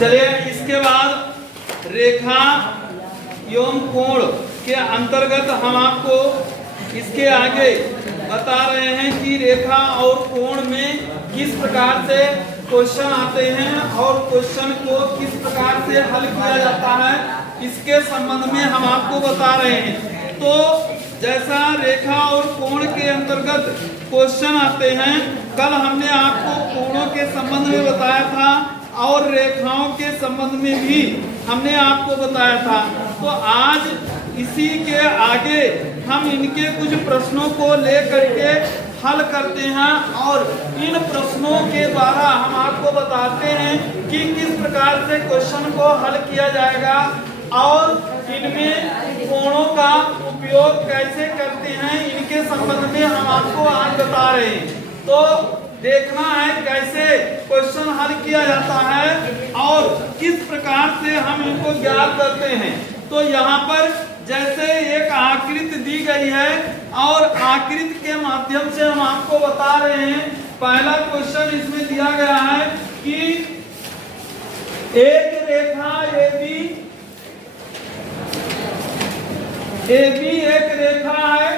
चलिए इसके बाद रेखा एवं कोण के अंतर्गत हम आपको इसके आगे बता रहे हैं कि रेखा और कोण में किस प्रकार से क्वेश्चन आते हैं और क्वेश्चन को किस प्रकार से हल किया जाता है, इसके संबंध में हम आपको बता रहे हैं। तो जैसा रेखा और कोण के अंतर्गत क्वेश्चन आते हैं, कल हमने आपको कोणों के संबंध में बताया था और रेखाओं के संबंध में भी हमने आपको बताया था। तो आज इसी के आगे हम इनके कुछ प्रश्नों को लेकर के हल करते हैं और इन प्रश्नों के द्वारा हम आपको बताते हैं कि किस प्रकार से क्वेश्चन को हल किया जाएगा और इनमें कोणों का उपयोग कैसे करते हैं, इनके संबंध में हम आपको आज बता रहे हैं। तो देखना है कैसे क्वेश्चन हल किया जाता है और किस प्रकार से हम इनको ज्ञात करते हैं। तो यहाँ पर जैसे एक आकृति दी गई है और आकृति के माध्यम से हम आपको बता रहे हैं। पहला क्वेश्चन इसमें दिया गया है कि एक रेखा AB एक रेखा है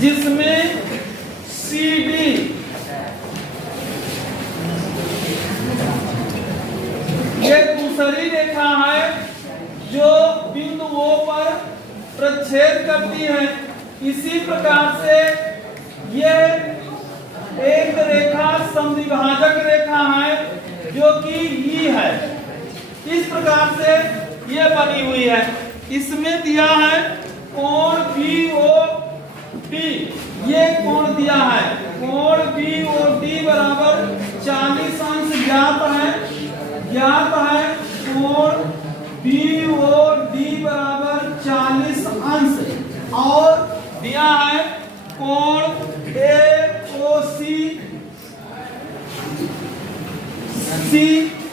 जिसमें CD ये दूसरी रेखा है जो बिंदु O पर प्रच्छेद करती है। इसी प्रकार से ये एक रेखा समद्विभाजक रेखा है जो कि E है। इस प्रकार से ये बनी हुई है। इसमें दिया है कोण BOD, ये कोण दिया है कोण BOD बराबर 40 अंश ज्ञात है कोण BOD बराबर 40 अंश और दिया है कोण AOC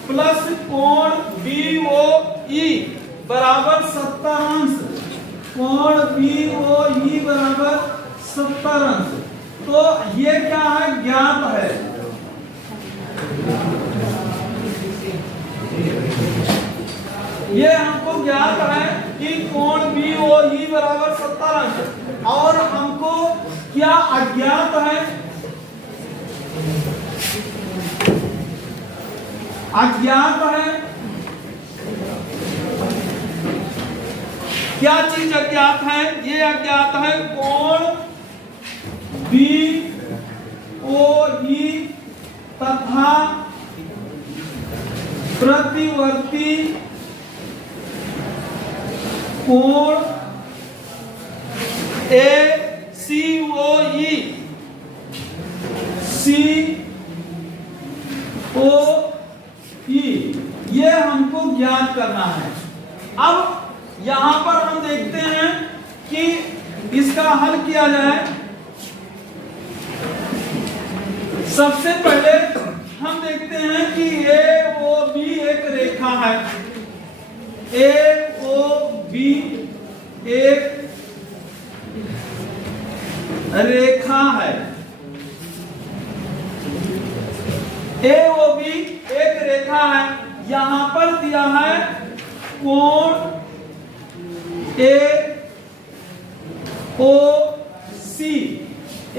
प्लस कोण BOE बराबर 70 अंश, कोण BOE बराबर 70 अंश। तो ये क्या है, ज्ञात है। ये हमको ज्ञात है कि कोण BOE बराबर 70 अंश और हमको क्या अज्ञात है, अज्ञात है। क्या चीज अज्ञात है? ये अज्ञात है कोण BOE तथा प्रतिवर्ती कोण ACOE ये हमको ज्ञात करना है। अब यहां पर हम देखते हैं कि इसका हल किया जाए। सबसे पहले हम देखते हैं कि AOB एक रेखा है, AOB एक रेखा है। AOB एक रेखा है। यहां पर दिया है कोण AOC,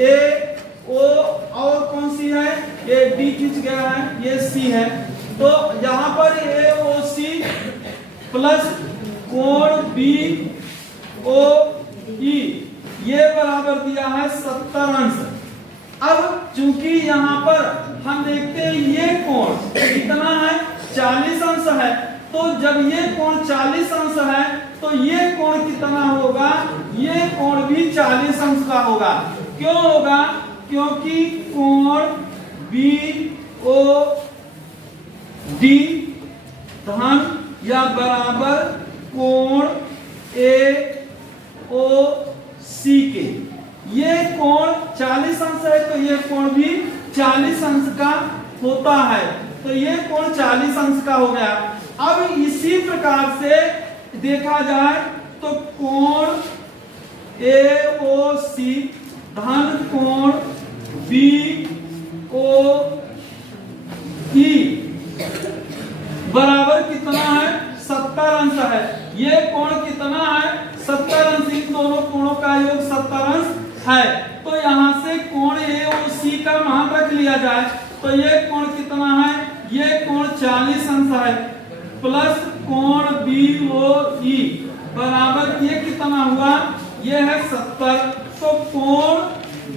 AO और कौन सी है, ये D खिंच गया है, ये C है। तो यहां पर AOC प्लस कोण BOE ये बराबर दिया है 70 अंश। अब चूंकि यहाँ पर हम देखते हैं ये कोण कितना है, 40 अंश है। तो जब ये कोण 40 अंश है तो ये कोण कितना होगा, ये कोण भी 40 अंश का होगा। क्यों होगा? क्योंकि कोण BOD धन या बराबर कोण AOC के, ये कोण 40 अंश है तो ये कोण भी 40 अंश का होता है। तो ये कोण 40 अंश का हो गया। अब इसी प्रकार से देखा जाए तो कोण AOC धन कोण BOE तो ये कोण कितना है, ये कोण 40 अंश है, प्लस कोण BOE बराबर ये कितना हुआ, ये है 70। तो कोण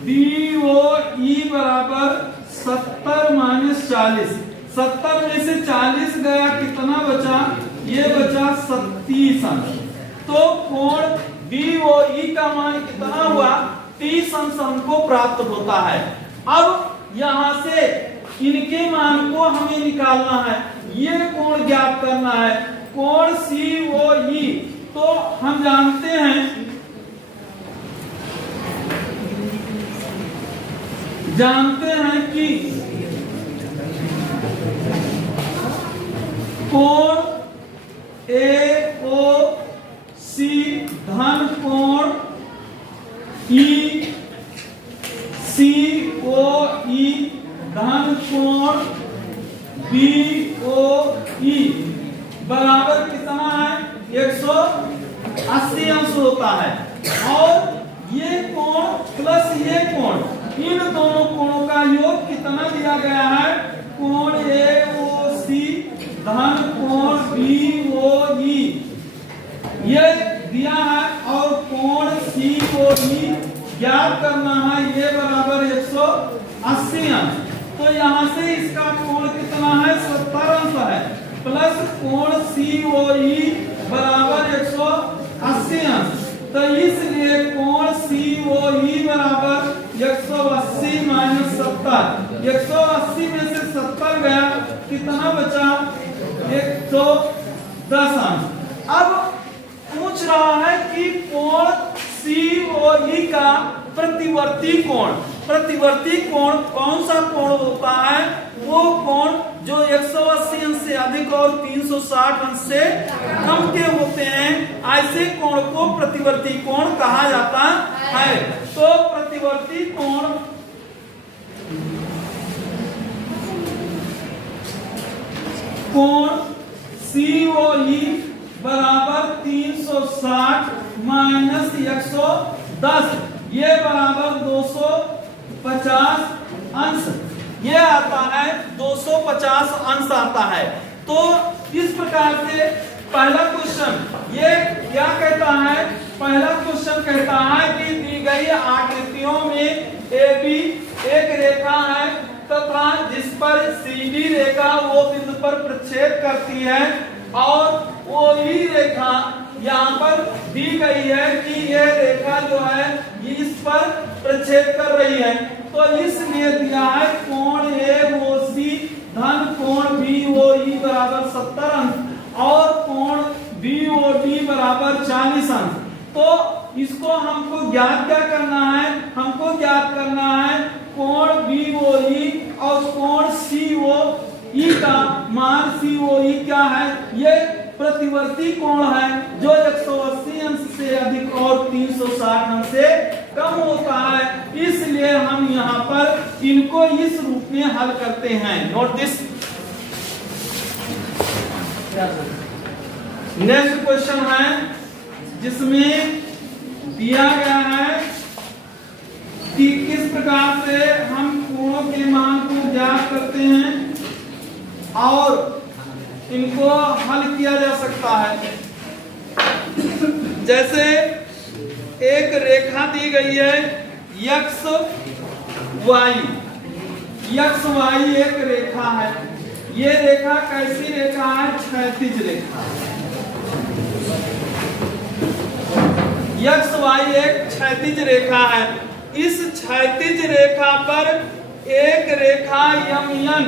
BOE बराबर 70 माइनस 40, 70 में से 40 गया, कितना बचा, ये बचा 37 अंश। तो कोण BOE का मान कितना हुआ, 30 अंश हमको प्राप्त होता है। अब यहां से इनके मान को हमें निकालना है, ये कोण ज्ञात करना है, कोण COE। तो हम जानते हैं कि कोण AOC धन कोण ECOE धन कोण BOE बराबर कितना है, 180 अंश होता है। और ये कोण प्लस ये कोण, इन दोनों कोणों का योग कितना दिया गया है, कोण AOC धन कोण BOE ये दिया है, और कोण COE ज्ञात करना है, ये बराबर 180 अंश। तो यहाँ से इसका कोण कितना है, 70 अंश है, प्लस कोण COE बराबर 180 अंश। तो इसलिए कोण COE बराबर 180 माइनस 70, 180 में से 70 गया, कितना बचा, 110 अंश। अब पूछ रहा है कि कोण COE का प्रतिवर्ती कोण, प्रतिवर्ती कोण कौन सा कोण होता है, वो कोण जो 180 अंश से अधिक और 360 अंश से कम के होते हैं, ऐसे कोण को प्रतिवर्ती कोण कहा जाता है। तो प्रतिवर्ती कोण COE बराबर 360 माइनस 110, ये बराबर 250 अंश, ये आता है 250 अंश आता है। तो इस प्रकार से पहला क्वेश्चन ये क्या कहता है, पहला क्वेश्चन कहता है कि दी गई आकृतियों में AB एक रेखा है तथा जिस पर CD रेखा वो बिंदु पर प्रच्छेद करती है, और OE रेखा यहाँ पर दी गई है कि यह रेखा जो है ये इस पर प्रच्छेद कर रही है। तो इसलिए दिया है कोण AOC धन कोण BOE बराबर 70 अंश और कोण BOD बराबर 40 अंश। तो इसको हमको ज्ञात क्या करना है, हमको ज्ञात करना है कोण BOE और कोण COE का मान। COE क्या है, ये प्रतिवर्ती कोण है जो 180 अंश से अधिक और 360 अंश से कम होता है, इसलिए हम यहाँ पर इनको इस रूप में हल करते हैं। Note this. नेक्स्ट क्वेश्चन है जिसमें दिया गया है कि किस प्रकार से हम कोणों के मान को ज्ञात करते हैं और इनको हल किया जा सकता है। जैसे एक रेखा दी गई है XY एक रेखा है, ये रेखा कैसी रेखा है, क्षैतिज रेखा। XY एक क्षैतिज रेखा है, इस क्षैतिज रेखा पर एक रेखा MN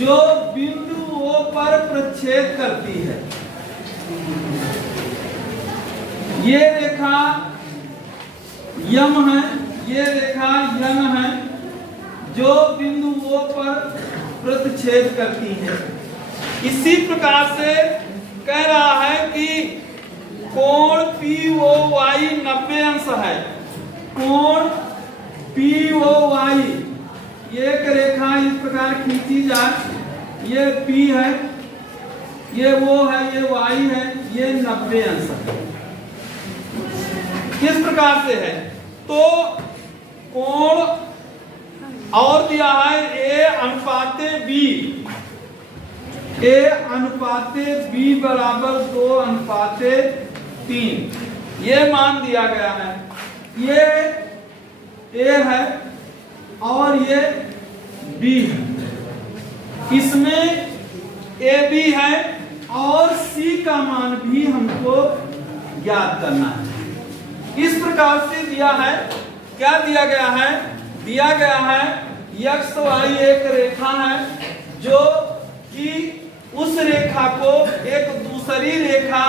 जो बिंदु O पर प्रच्छेद करती है, ये रेखा यम है, ये रेखा यम है जो बिंदु O पर प्रतिच्छेद करती है। इसी प्रकार से कह रहा है कि कोण POY 90 अंश है, कोण POY एक रेखा इस प्रकार खींची जाए, ये P है, ये O है, ये Y है, ये 90 अंश है। किस प्रकार से है, तो कोण और दिया है ए अनुपाते बी, ए अनुपाते बी बराबर 2:3, ये मान दिया गया है। ये ए है और ये बी है, इसमें ए बी है और सी का मान भी हमको ज्ञात करना है। इस प्रकार से दिया है, क्या दिया गया है, दिया गया है एक्स वाई एक रेखा है जो कि उस रेखा को एक दूसरी रेखा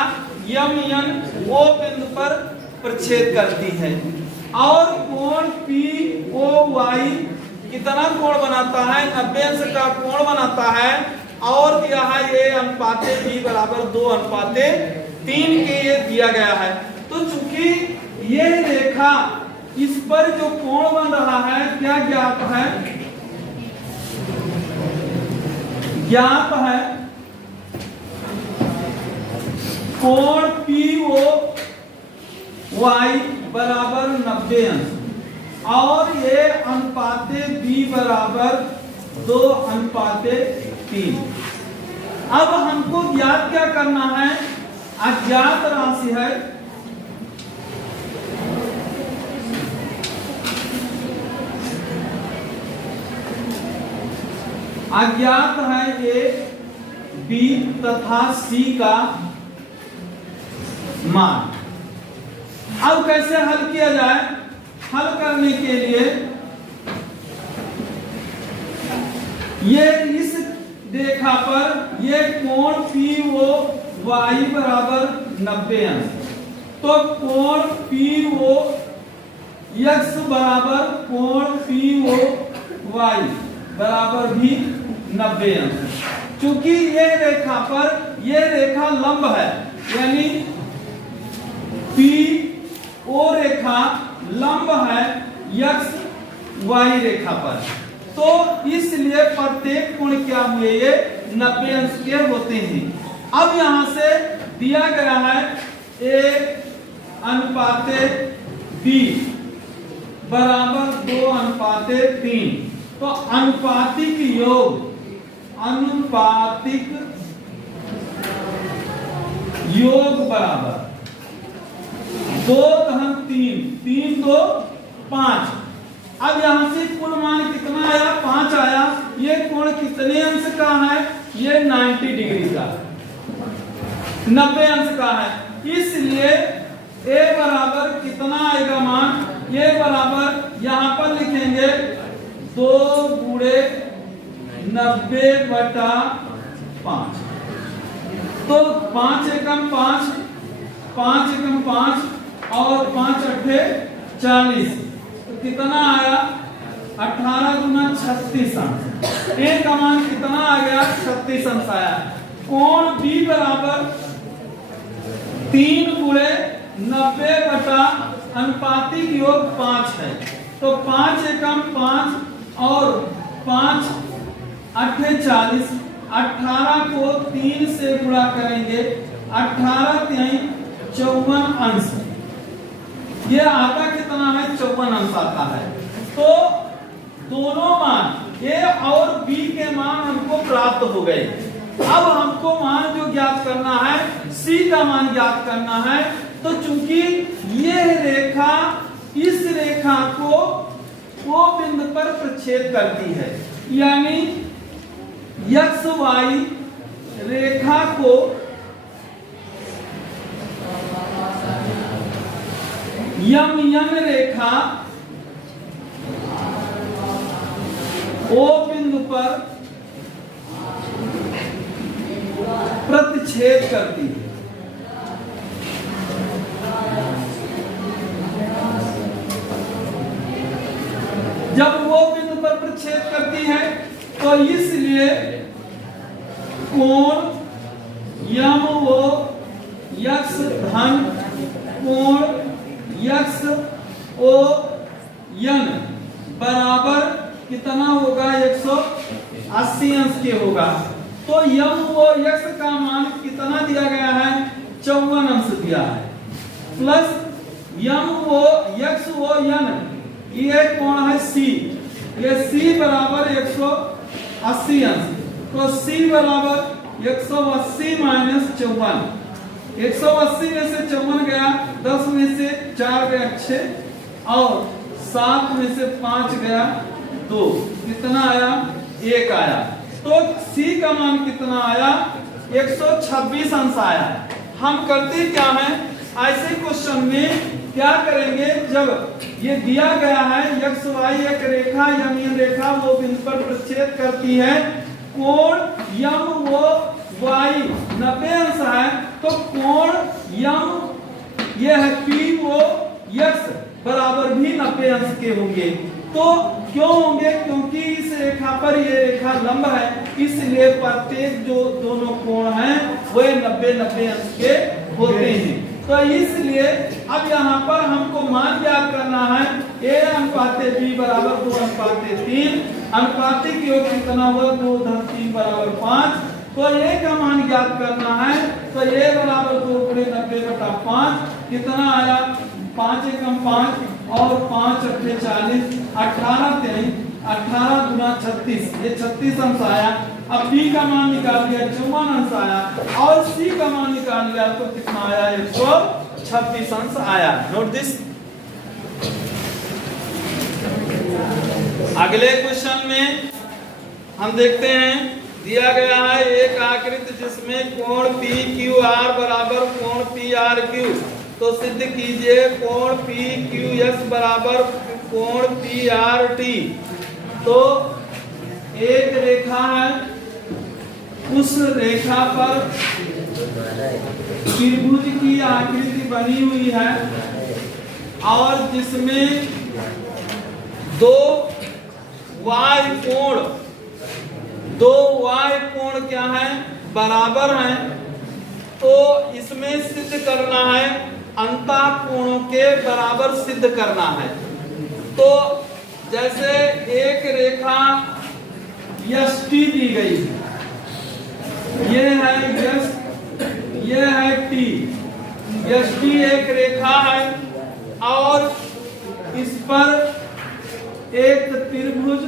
यम एन ओ बिंदु पर प्रच्छेद करती है और कोण पी ओ वाई कितना कोण बनाता है, 90 अंश का कोण बनाता है और दिया है ये अनुपाते बी बराबर 2:3 के ये दिया गया है। तो चूंकि ये रेखा इस पर जो कोण बन रहा है क्या ज्ञात है, ज्ञात है कोण पी ओ वाई बराबर 90 अंश और ये अनुपाते बी बराबर 2:3। अब हमको ज्ञात क्या करना है, अज्ञात राशि है अज्ञात है ए बी तथा सी का मान। अब कैसे हल किया जाए, हल करने के लिए ये इस रेखा पर ये कोण पी ओ वाई बराबर 90 अंश, तो कोण पी ओ एक्स बराबर कोण पी ओ वाई बराबर भी 90 अंश। चूंकि ये रेखा पर ये रेखा लंब है यानी पी ओ रेखा लंब है एक्स वाई रेखा पर, तो इसलिए प्रत्येक कोण क्या हुए, ये 90 अंश के होते हैं। अब यहां से दिया गया है ए अनुपाते बी बराबर 2:3, तो अनुपातिक योग, अनुपातिक योग बराबर 2:3, 3 2 5। अब यहां से कुल मान कितना आया, 5 आया। ये कोण कितने अंश का है, ये 90 डिग्री का, 90 अंश का है। इसलिए ए बराबर कितना आएगा मान, ये बराबर यहां पर लिखेंगे 2 × 90/5, तो 5 एकम 5, 5 एकम 5 और 5 अट्ठे 40, तो कितना आया 18 × 36 अंश। ए का मान कितना आ गया, 36 अंश आया। कोण बी बराबर 3 × 90 अनुपातिक योग 5 है, तो 5 एकम 5 और 5 अट्ठे 40, 18 को 3 से गुणा करेंगे, 18 × 54 अंश, ये आता कितना है, 54 अंश आता है। तो दोनों मान ए और बी के मान हमको प्राप्त हो गए। अब हमको मान जो ज्ञात करना है, सी का मान ज्ञात करना है। तो चूंकि ये रेखा इस रेखा को ओ बिंदु पर प्रच्छेद करती है, यानी एक्स वाई रेखा को यम एन रेखा ओ बिंदु पर प्रतिच्छेद करती है। जब वो बिंदु पर प्रतिच्छेद करती है तो इसलिए कोण यम ओ एक्स धन कोण एक्स ओ एन बराबर कितना होगा, 180 अंश के होगा। तो यम ओ एक्स का मान कितना दिया गया है, 54 अंश दिया है, प्लस यम ओ एक्स ओ एन ये कोण है सी, ये C बराबर 180 अंश, तो C बराबर 180 माइनस 54, 180 में से 54 गया, 10 में से 4 गया 6 और 7 में से 5 गया 2, कितना आया 1 आया। तो C का मान कितना आया 126 अंश आया। हम करते क्या है, ऐसे क्वेश्चन में क्या करेंगे, जब ये दिया गया है x y एक रेखा यम रेखा वो बिंदु पर प्रक्षेप करती है, कोण यम वो y 90 अंश है, तो कोण यम ये है p वो x बराबर भी 90 अंश के होंगे। तो क्यों होंगे, क्योंकि इस रेखा पर ये रेखा लंब है, इसलिए प्रत्येक जो दोनों कोण हैं वो 90-90 अंश के होते हैं। तो इसलिए अब यहाँ पर हमको मान ज्ञात करना है, a अनुपाते b बराबर 2 अनुपाते 3, अनुपातिक योग कितना हुआ 2 धन 3 बराबर 5। तो a का मान ज्ञात करना है, तो a बराबर 2 गुणे 90/5 कितना आया 5 एकम 5 और 5 अट्ठे 40, 18 गुना 36, ये 36 अंश आया। अब b का मान निकाल लिया 54 अंश आया और c का मान निकाल लिया तो कितना आया 126 अंश आया। Note this. अगले क्वेश्चन में हम देखते हैं, दिया गया है एक आकृति जिसमें कोण पी क्यू आर बराबर कोण पी आर क्यू, तो सिद्ध कीजिए कोण पी क्यू एस बराबर कोण पी आर टी। तो एक रेखा है, उस रेखा पर त्रिभुज की आकृति बनी हुई है और जिसमें दो y कोण क्या है बराबर हैं, तो इसमें सिद्ध करना है अंतः कोणों के बराबर सिद्ध करना है। तो जैसे एक रेखा यष्टि दी गई, ये है यश, ये है टी, यष्टि एक रेखा है और इस पर एक त्रिभुज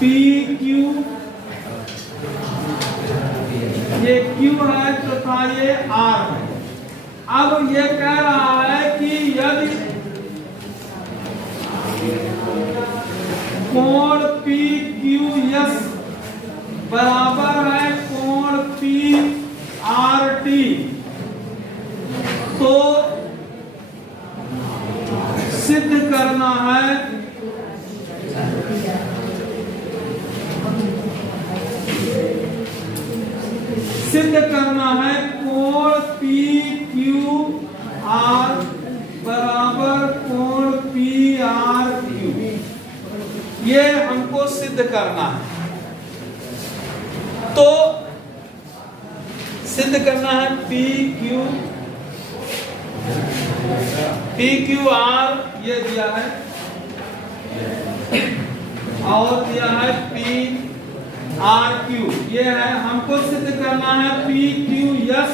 पी क्यू, ये क्यू है तथा ये आर है। अब ये कह रहा है कि यदि कोण पी क्यू एस बराबर है कोण पी आर टी, तो सिद्ध करना है कोण पी क्यू आर बराबर कोण पी आर क्यू, ये हमको सिद्ध करना है। तो सिद्ध करना है पी क्यू आर ये दिया है और दिया है पी आर क्यू, ये है हमको सिद्ध करना है पी क्यू एस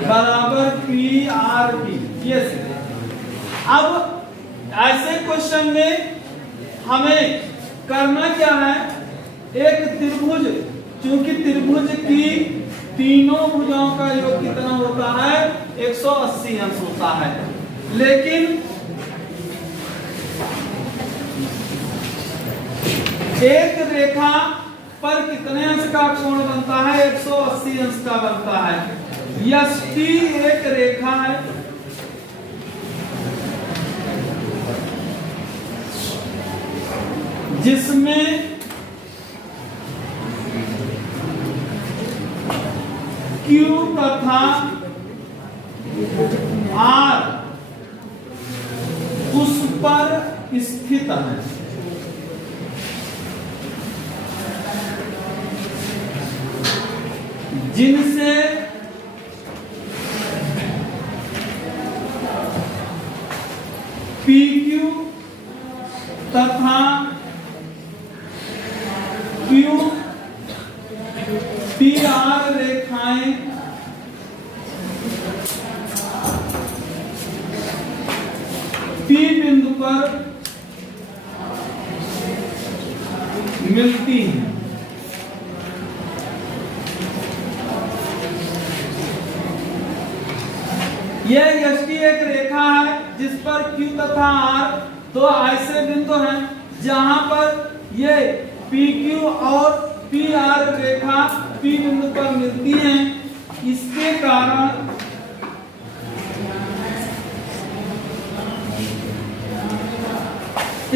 बराबर पी आर टी, ये सिद्ध। अब ऐसे क्वेश्चन में हमें करना क्या है, एक त्रिभुज, चूंकि त्रिभुज की तीनों भुजाओं का योग कितना होता है 180 अंश होता है, लेकिन एक रेखा पर कितने अंश का कोण बनता है 180 अंश का बनता है। यष्टि एक रेखा है जिसमें Q तथा R उस पर स्थित है। जिनसे PQ तथा QR रेखाएं मिलती हैं। यह यष्टि एक रेखा है जिस पर Q तथा R दो ऐसे बिंदु हैं जहां पर ये PQ और PR रेखा P बिंदु पर मिलती हैं। इसके कारण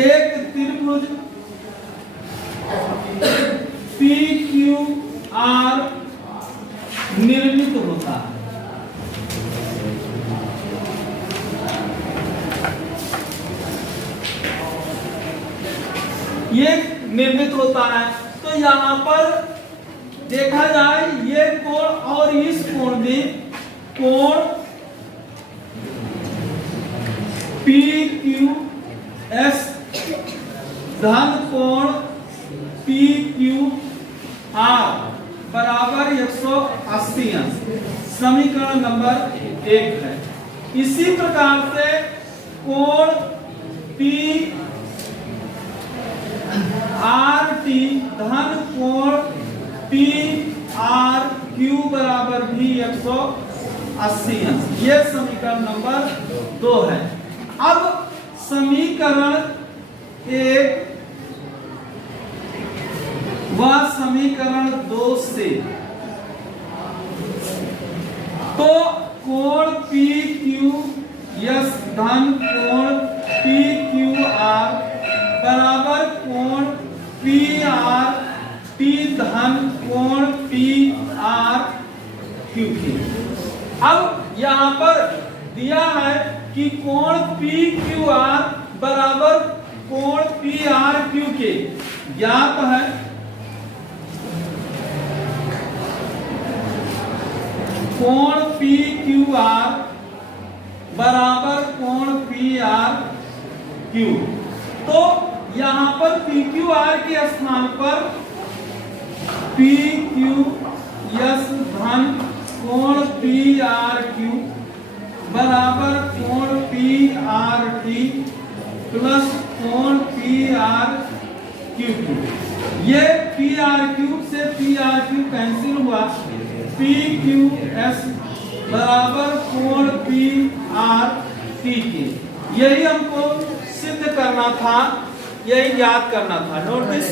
एक त्रिभुज PQR निर्मित होता है। ये निर्मित होता है। तो यहाँ पर देखा जाए ये कोण और इस कोण में कोण PQS धन कोण PQR बराबर 180 अंश समीकरण नंबर 1 है। इसी प्रकार से कोण PRT धन कोण PRQ बराबर भी 180 अंश। ये समीकरण नंबर 2 है। अब समीकरण 1 व समीकरण 2 से तो कोण PQS धन कोण PQR बराबर कोण PRT धन कोण PRQ की। अब यहाँ पर दिया है कि कोण PQR बराबर कोण PRQ के ज्ञात है। कोण PQR बराबर कोण PRQ। तो यहाँ पर PQR के स्थान पर PQS धन कोण PRQ बराबर कोण PRT प्लस कोण PRQ। ये PRQ से PRQ कैंसिल हुआ। PQS बराबर कोण PRT के। यही हमको सिद्ध करना था, यही याद करना था। Note this.